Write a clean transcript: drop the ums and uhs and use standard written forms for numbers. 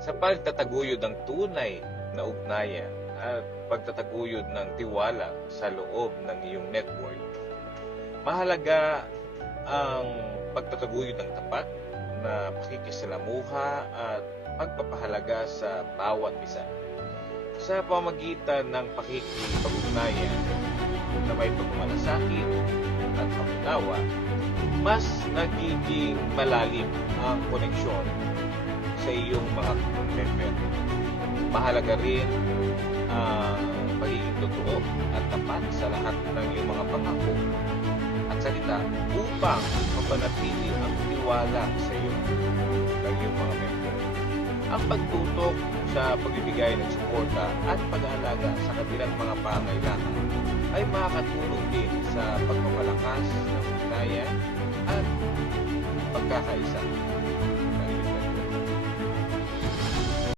sa pagtataguyod ng tunay na ugnayan at pagtataguyod ng tiwala sa loob ng iyong network. Mahalaga ang pagtataguyod ng tapat na pakikisalamuha at pagpapahalaga sa bawat isa. Sa pamagitan ng pakikipag-ugnayan na may pagmamalasakit at pagtawa, mas nagiging malalim ang koneksyon sa iyong mga member. Mahalaga rin ang pagiging totoo at tapat sa lahat ng iyong mga pangako at salita upang mapanatili ang tiwala sa iyo ng iyong mga member. Ang pagtutok sa pagbibigay ng suporta at pag-aalaga sa kanilang mga pangailangan ay makakatulong din sa pagpapalakas ng ugnayan at pagkakaisa.